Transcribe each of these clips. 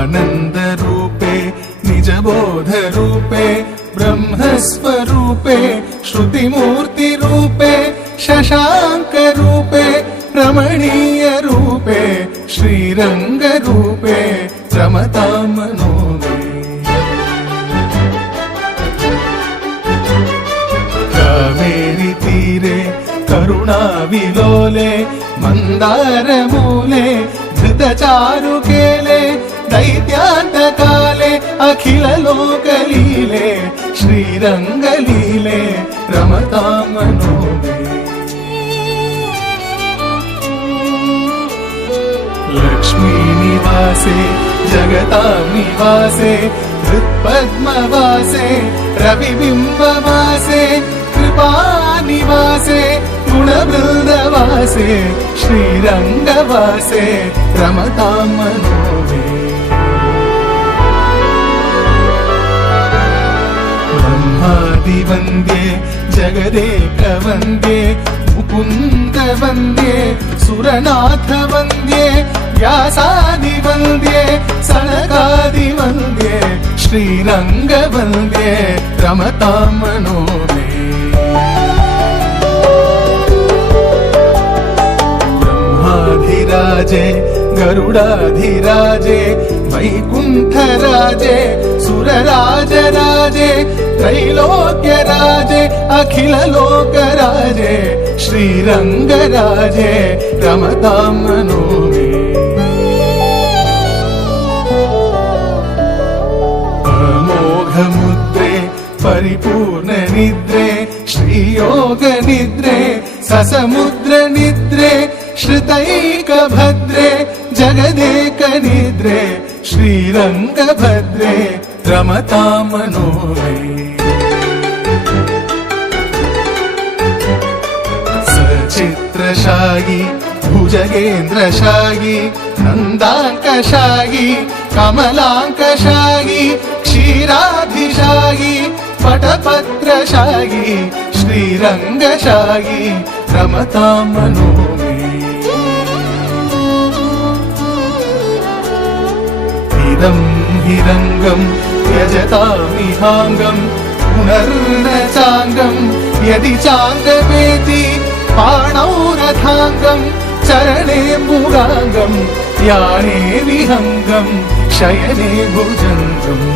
आनन्दरूपे निजबोधरूपे ब्रह्मस्वरूपे श्रुतिमूर्तिरूपे शशाङ्करूपे रमणीयरूपे श्रीरङ्गरूपे रमतां मनो मे। कावेरी तीरे करुणाविलोले मन्दारमूले धृतचारुकेले दैत्यान्तकाले अखिललोकलीले श्रीरङ्गलीले रमतां मनो मे। लक्ष्मीनिवासे जगतां निवासे हृत्पद्मवासे रविबिम्बवासे कृपानिवासे गुणवृन्दवासे श्रीरङ्गवासे रमतां मनो मे। ब्रह्मादिवन्द्ये जगदेकवन्द्ये मुकुन्दवन्द्ये सुरनाथवन्द्ये व्यासादिवन्द्ये सनकादिवन्द्ये श्रीरङ्गवन्द्ये रमतां मनो मे। ब्रह्माधिराजे गरुडाधिराजे वैकुण्ठराजे सुरराजराजे त्रैलोक्यराजे अखिललोकराजे श्रीरङ्गराजे रमतां मनो मे। अमोघमुद्रे परिपूर्णनिद्रे श्रीयोगनिद्रे ससमुद्रनिद्रे श्रुतैकभद्रे जगदेकनिद्रे श्रीरङ्गभद्रे रमतां मनो मे। सचित्रशायी भुजगेन्द्रशायी नन्दाङ्कशायी कमलाङ्कशायी क्षीराधिशायी पटपत्रशायी श्रीरङ्गशायी रमतां मनो मे। इदं हिरङ्गं त्यजतामिहाङ्गं पुनर्न चाङ्गं यदि चाङ्गमेति पाणौ रथाङ्गं चरणे मुगाङ्गं याने विहङ्गं शयने भुजङ्गम्।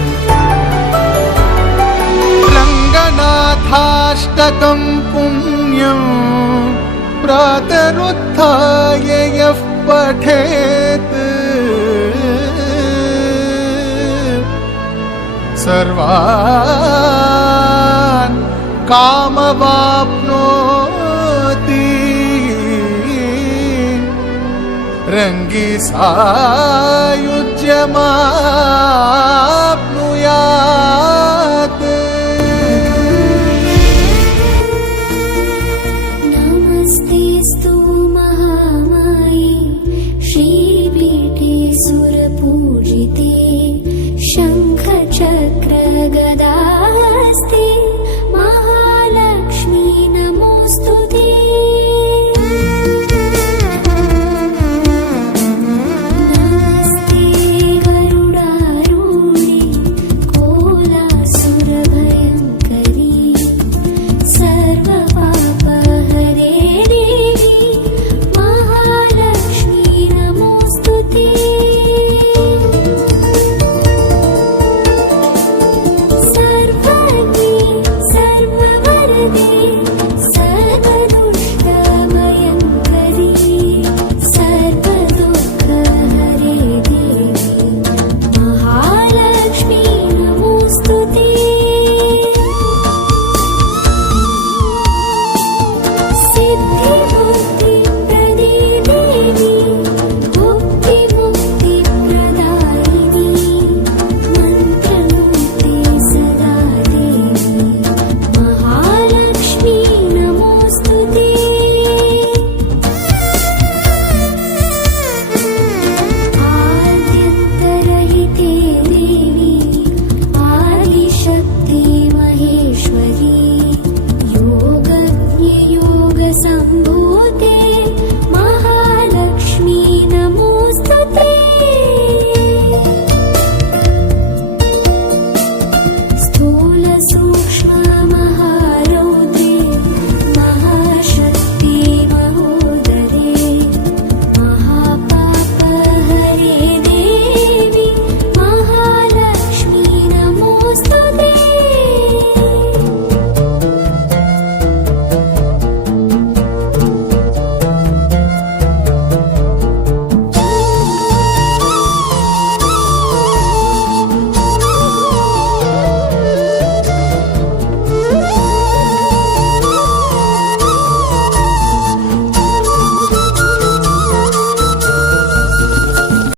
रङ्गनाथाष्टकं पुण्यं प्रातरुत्थाय यः पठेत् सर्वान् कामवाप्नोति रङ्गिसायुज्यमाप्नुयात्।